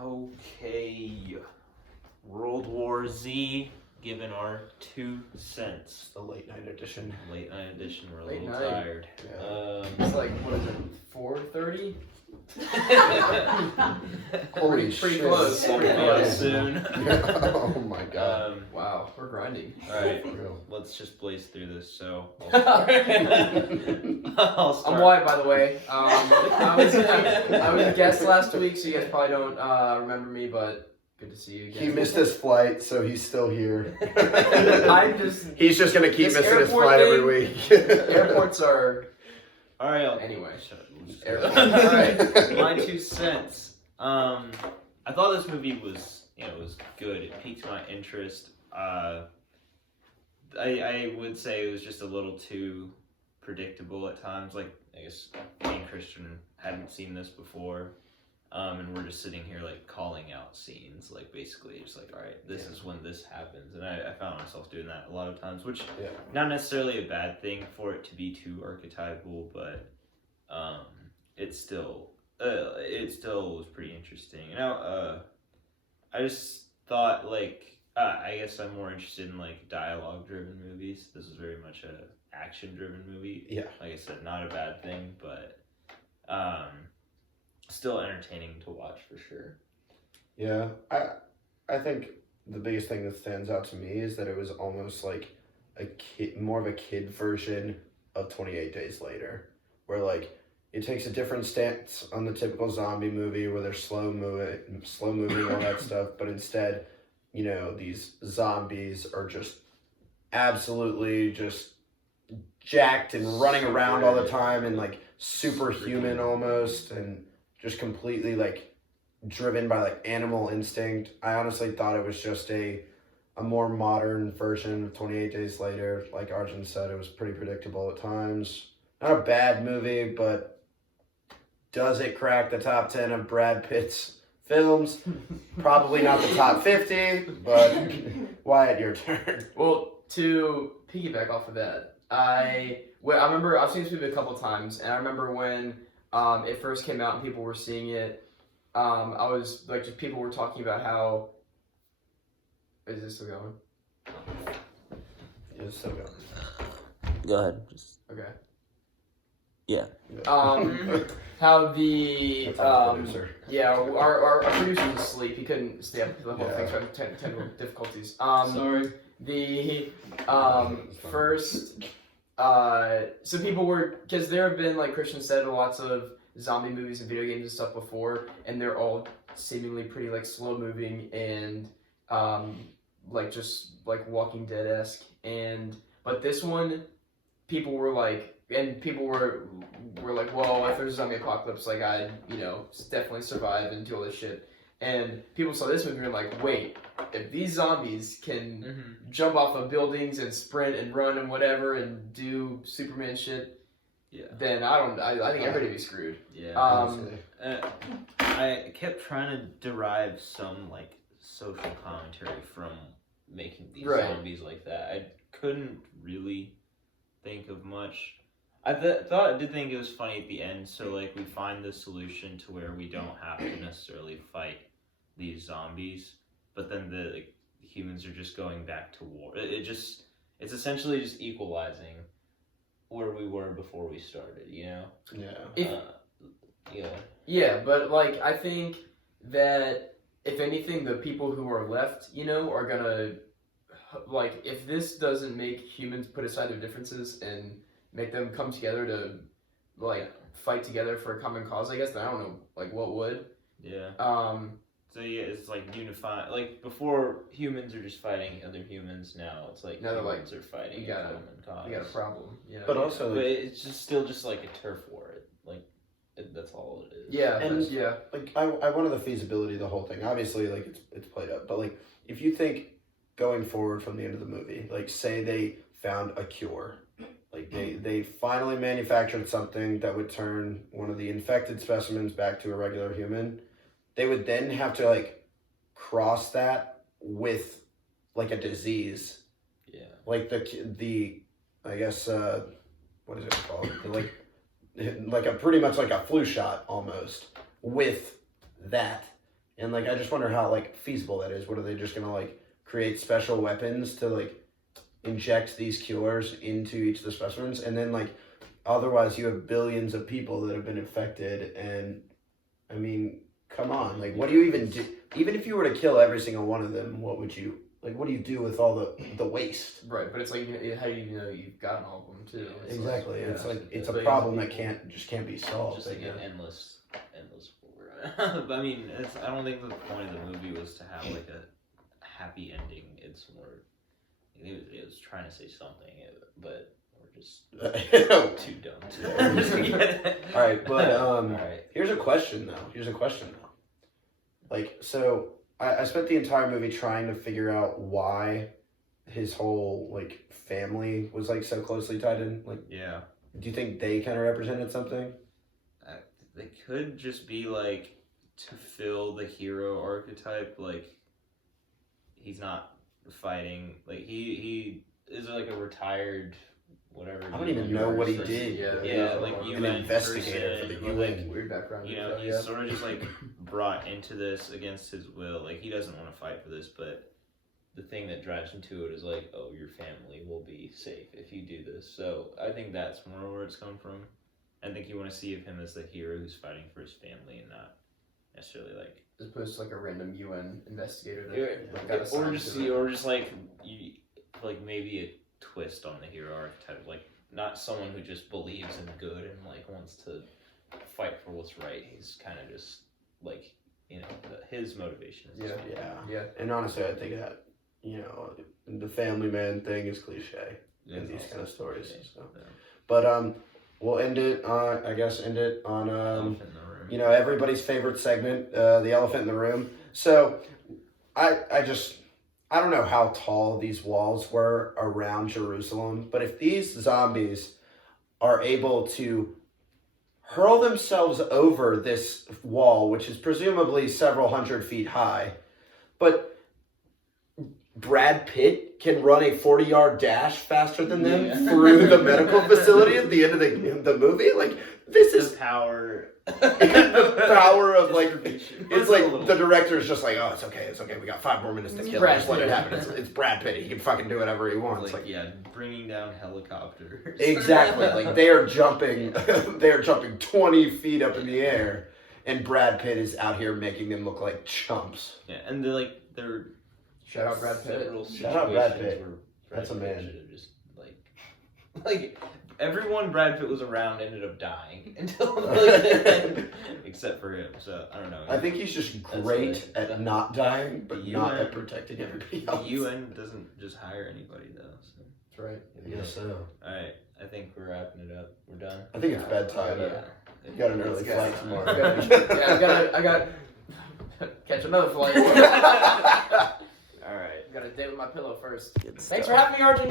Okay. World War Z, given our 2 cents. The late night edition. Late night edition, we're a Late little night. tired. Yeah. It's like, what is it, 4:30? Holy Pretty shit. close. Pretty Pretty close close. soon. Oh my god. Wow, we're grinding. Alright, For real. let's just blaze through this. So, I'll start. I'm Wyatt, by the way. I was a guest last week, so you guys probably don't remember me, but good to see you again. He missed his flight, so he's still here. He's just gonna keep This missing his airport flight every thing- week. Airports are... Alright, Anyway. Shut up. Airport. Alright, my 2 cents. I thought this movie was, it was good. It piqued my interest. I would say it was just a little too predictable at times. Like, I guess me and Christian hadn't seen this before. And we're just sitting here, like, calling out scenes. Like, basically, just like, alright, this is when this happens. And I found myself doing that a lot of times, which, not necessarily a bad thing for it to be too archetypal, but it still was pretty interesting. I just thought, like, I guess I'm more interested in, like, dialogue-driven movies. This is very much a action-driven movie. Yeah. Like I said, not a bad thing, but still entertaining to watch for sure. Yeah. I think the biggest thing that stands out to me is that it was almost like more of a kid version of 28 Days Later, where like it takes a different stance on the typical zombie movie where they're slow moving, all that stuff, but instead, these zombies are just absolutely just jacked and running around all the time and like superhuman almost, and just completely like driven by like animal instinct. I honestly thought it was just a more modern version of 28 Days Later. Like Arjun said, it was pretty predictable at times. Not a bad movie, but does it crack the top 10 of Brad Pitt's films? Probably not the top 50, but Wyatt, your turn. Well, to piggyback off of that, I remember I've seen this movie a couple times, and I remember when it first came out and people were seeing it. I was like, just people were talking about how. Is this still going? It's still going. Go ahead. Okay. Yeah. How the That's our producer. yeah, our producer was asleep. He couldn't stay up for the whole Yeah. thing, so I had technical difficulties. Sorry. The first so people were, because there have been, like Christian said, lots of zombie movies and video games and stuff before, and they're all seemingly pretty like slow moving and like just like Walking Dead-esque, but this one people were like, and people were like, well, if there's a zombie apocalypse, like I'd definitely survive and do all this shit. And people saw this movie and were like, wait, if these zombies can jump off of buildings and sprint and run and whatever and do Superman shit, then I think everybody would be screwed. Yeah. I kept trying to derive some like social commentary from making these zombies like that. I couldn't really think of much. I did think it was funny at the end. So like we find the solution to where we don't have to necessarily fight these zombies, but then the humans are just going back to war. It's essentially just equalizing where we were before we started. Yeah. Yeah, but like I think that if anything, the people who are left, are gonna like, if this doesn't make humans put aside their differences and make them come together to like fight together for a common cause, I guess, then I don't know like what would. Yeah. So yeah, it's like unified. Like before, humans are just fighting other humans. Now it's like humans are fighting a common cause. You got a problem. But also, but it's just still just like a turf war. That's all it is. Yeah, and yeah. Like I wanted the feasibility of the whole thing. Obviously, like it's played up, but like if you think going forward from the end of the movie, like say they found a cure, like they finally manufactured something that would turn one of the infected specimens back to a regular human, they would then have to like cross that with like a disease. Yeah. Like the I guess what is it called? like a pretty much like a flu shot almost with that. And like I just wonder how like feasible that is. What are they just gonna like create special weapons to like inject these cures into each of the specimens, and then like otherwise you have billions of people that have been infected, and I mean, come on, like what do you even do? Even if you were to kill every single one of them, what would you like? What do you do with all the waste? Right, but it's like, how do you know you've gotten all of them too? It's Exactly. like, It's like it's a billions problem of that people. can't be solved. Just like yeah. an endless. But I mean, I don't think the point of the movie was to have like a happy ending. It's more, it was trying to say something, but we're just too dumb to get it. All right, but All right. Here's a question though. Like, so I spent the entire movie trying to figure out why his whole like family was like so closely tied in. Like, Yeah. do you think they kind of represented something? They could just be like to fill the hero archetype. Like he's not fighting. Like he is like a retired whatever. I don't even know what he person. did. Yeah, like an UN investigator for the person, UN. like, Weird background. You know, he's sort of just like brought into this against his will. Like he doesn't want to fight for this, but the thing that drives him to it is like, oh, your family will be safe if you do this. So I think that's more where it's come from. I think you want to see of him as the hero who's fighting for his family and not necessarily like, as opposed to like a random UN investigator that like, got or assigned just to them. or just like you, like maybe a twist on the hero archetype, like not someone who just believes in good and like wants to fight for what's right. He's kind of just like, you know, his motivation is just Yeah. And honestly, I think that the family man thing is cliche in these kind of stories. So. Yeah. But we'll end it. I guess end it on Elephant in the room. Everybody's favorite segment, the elephant in the room. So I don't know how tall these walls were around Jerusalem, but if these zombies are able to hurl themselves over this wall, which is presumably several hundred feet high, but Brad Pitt can run a 40-yard dash faster than them through the medical facility at the end of the movie. Like, this is power. the power of like. It's like little. the director is just like, oh, it's okay. We got 5 more minutes to kill. Brad Just let it Pitt. happen. It's Brad Pitt. He can fucking do whatever he wants. Like, yeah, bringing down helicopters. Exactly. Like they are jumping. They are jumping 20 feet up in the air, and Brad Pitt is out here making them look like chumps. Yeah, and they're Shout out Brad Pitt. Shout out Brad Pitt. Where That's a Brad Pitt man. should have just like everyone Brad Pitt was around ended up dying until the end, except for him. So I don't know. I think he's just great at not dying, but not at protecting everybody else. The UN doesn't just hire anybody though. So. That's right. Yes, so. All right, I think we're wrapping it up. We're done. I think it's bedtime. Yeah. You got an early Let's go. flight tomorrow. I got catch another flight. All right. Got a date with my pillow first. Good Thanks stuff. for having me, Arjun.